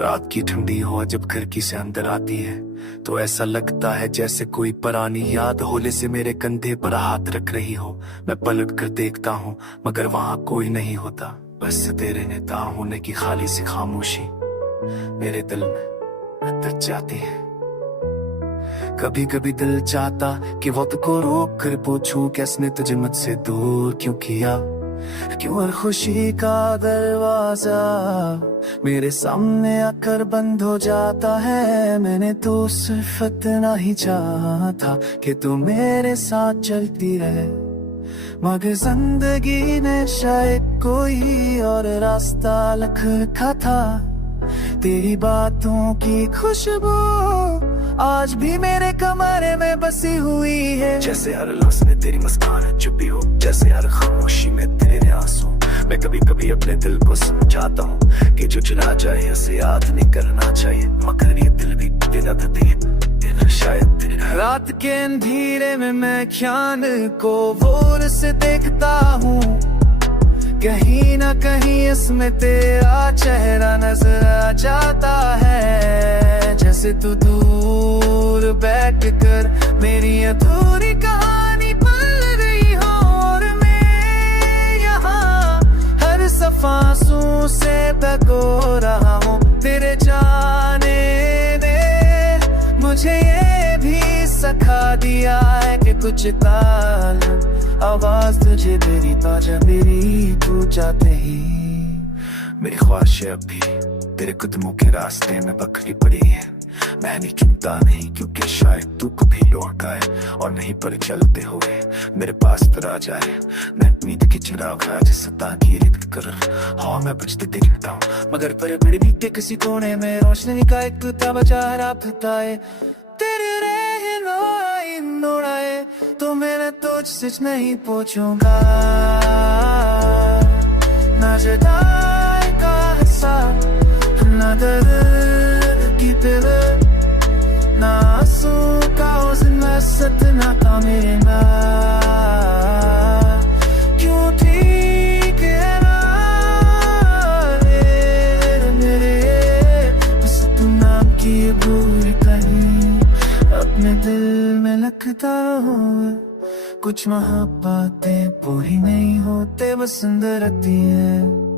रात की ठंडी हवा जब खिड़की से अंदर आती है तो ऐसा लगता है जैसे कोई पुरानी याद होले से मेरे कंधे पर हाथ रख रही हो। मैं पलट कर देखता हूँ मगर वहां कोई नहीं होता, बस तेरे नेता होने की खाली सी खामोशी मेरे दिल में दब जाती है। कभी कभी दिल चाहता कि वक्त को रोक कर पूछूं किसने तुझे मुझसे दूर क्यों किया, क्यों हर खुशी का दरवाजा मेरे सामने आकर बंद हो जाता है। मैंने तो सिर्फ इतना ही चाहा था कि तू मेरे साथ चलती रहे, मगर जिंदगी ने शायद कोई और रास्ता लिख रखा था। तेरी बातों की खुशबू आज भी मेरे कमरे में बसी हुई है, जैसे हर लफ्ज़ में तेरी मुस्कान छुपी हो, जैसे हर खामोशी में तेरे आंसू। मैं कभी कभी अपने दिल को समझाता हूँ कि जो चला जाए उसे याद नहीं करना चाहिए, मगर ये दिल भी तेरा था शायद। रात के अंधेरे में मैं ख्याल को गौर से देखता हूँ, कहीं ना कहीं इसमें तेरा चेहरा नजर आ जाता है। जैसे तू दूर बैठ कर मेरी अधूरी कहानी पढ़ रही हो और मैं यहाँ हर सफासों से भगो रहा हूँ। तेरे जाने ने मुझे ये भी सिखा दिया है कि कुछ ताल आवाज तुझे तेरी ताजा मेरी तू चाहते ही। मेरी ख्वाहिशें अब भी तेरे कदमों के रास्ते में बखरी पड़ी है। मैं नहीं चुनता नहीं क्योंकि शायद तू कभी लौट आए और नहीं पर चलते हुए मेरे पास पर आ जाए। मैं उम्मीद की चिराग आज सता की रिक्त कर हाँ मैं बचते देखता हूँ, मगर पर मेरे बीते किसी कोने में रोशनी का एक टूटा बचा हरा फिरताए। तेरे रहनुमाई तो मैंने तुझसे नहीं पूछूंगा, ना जुदाई का हिस्सा ना दर्द की पिल ना आंसू का उज़्न में सतना था मेरे ना क्यों ठीक है ना मेरे बस तू नाम की भूल कहीं अपने दिल में लगता हूँ। कुछ मोहब्बतें पूरी नहीं होते बस अंदर रहती है।